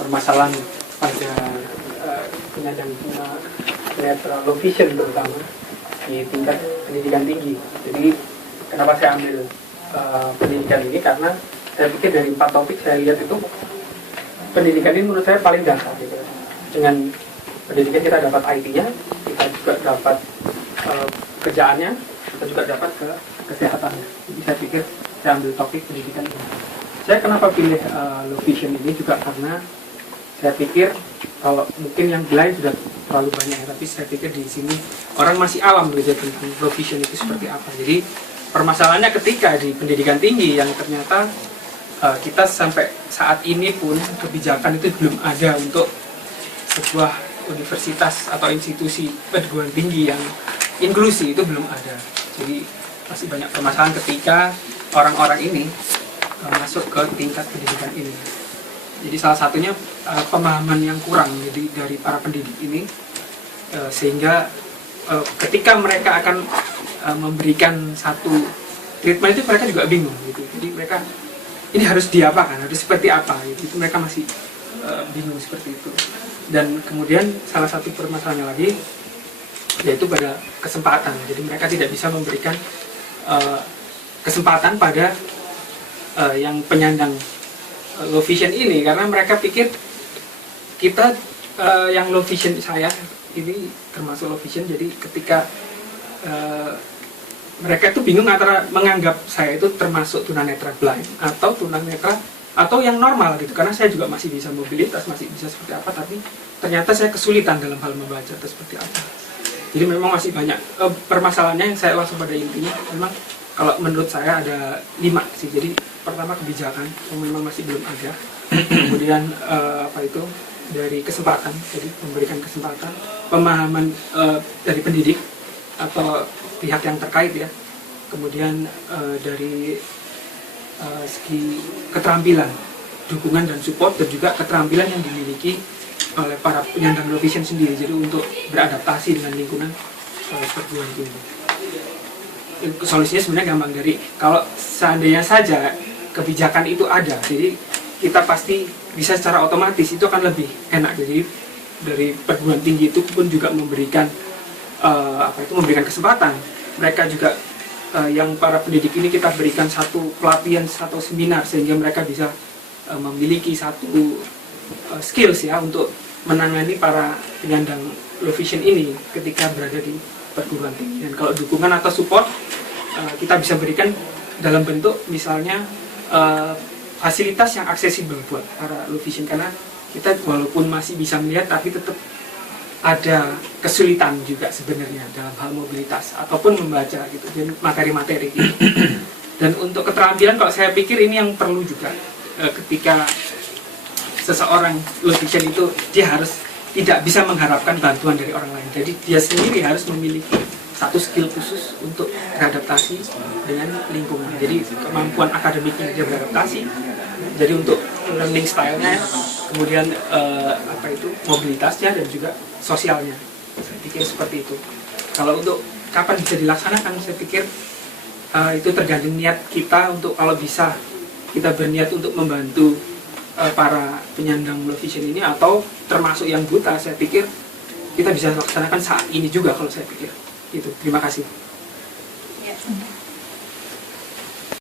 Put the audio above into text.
permasalahan pada penyandang tunanetra low vision terutama di tingkat pendidikan tinggi. Jadi kenapa saya ambil pendidikan ini, karena saya pikir dari 4 topik saya lihat itu pendidikan ini menurut saya paling dasar gitu. Dengan pendidikan kita dapat IT-nya, kita juga dapat kerjaannya, kita juga dapat kesehatannya. Jadi saya pikir saya ambil topik pendidikan ini. Saya kenapa pilih low vision ini juga karena saya pikir kalau mungkin yang lain sudah terlalu banyak, tapi saya pikir di sini orang masih awam belajar tentang low vision itu seperti apa. Jadi permasalahannya ketika di pendidikan tinggi yang ternyata kita sampai saat ini pun kebijakan itu belum ada untuk sebuah universitas atau institusi perguruan tinggi yang inklusi, itu belum ada. Jadi masih banyak permasalahan ketika orang-orang ini masuk ke tingkat pendidikan ini. Jadi salah satunya pemahaman yang kurang jadi dari para pendidik ini, sehingga ketika mereka akan memberikan satu treatment itu mereka juga bingung gitu. Jadi mereka ini harus diapakan, harus seperti apa gitu. Itu mereka masih bingung seperti itu. Dan kemudian salah satu permasalahannya lagi yaitu pada kesempatan. Jadi mereka tidak bisa memberikan kesempatan pada yang penyandang low vision ini, karena mereka pikir kita yang low vision, saya ini termasuk low vision. Jadi ketika mereka itu bingung antara menganggap saya itu termasuk tunanetra blind atau tunanetra atau yang normal gitu, karena saya juga masih bisa mobilitas, masih bisa seperti apa, tapi ternyata saya kesulitan dalam hal membaca atau seperti apa. Jadi memang masih banyak permasalahannya yang saya langsung pada intinya. Memang kalau menurut saya ada 5 sih. Jadi pertama kebijakan yang memang masih belum ada, kemudian dari kesempatan, jadi memberikan kesempatan, pemahaman dari pendidik atau pihak yang terkait ya, kemudian dari segi keterampilan, dukungan dan support, dan juga keterampilan yang dimiliki oleh para penyandang low vision sendiri, jadi untuk beradaptasi dengan lingkungan perguruan tinggi. Solusinya sebenarnya gampang, dari kalau seandainya saja kebijakan itu ada, jadi kita pasti bisa secara otomatis, itu akan lebih enak. Jadi dari perguruan tinggi itu pun juga memberikan memberikan kesempatan mereka juga, yang para pendidik ini kita berikan satu pelatihan atau seminar sehingga mereka bisa memiliki satu skills ya untuk menangani para penyandang low vision ini ketika berada di perguruan tinggi. Dan kalau dukungan atau support kita bisa berikan dalam bentuk misalnya fasilitas yang aksesibel buat para low vision, karena kita walaupun masih bisa melihat tapi tetap ada kesulitan juga sebenarnya dalam hal mobilitas ataupun membaca gitu, dan materi-materi gitu. Dan untuk keterampilan, kalau saya pikir ini yang perlu juga ketika seseorang low vision itu, dia harus tidak bisa mengharapkan bantuan dari orang lain. Jadi dia sendiri harus memiliki satu skill khusus untuk beradaptasi dengan lingkungan. Jadi kemampuan akademiknya dia beradaptasi, jadi untuk learning style-nya, kemudian mobilitasnya dan juga sosialnya. Saya pikir seperti itu. Kalau untuk kapan bisa dilaksanakan, saya pikir itu tergantung niat kita. Untuk kalau bisa kita berniat untuk membantu para penyandang low vision ini atau termasuk yang buta, saya pikir kita bisa laksanakan saat ini juga kalau saya pikir. Itu. Terima kasih.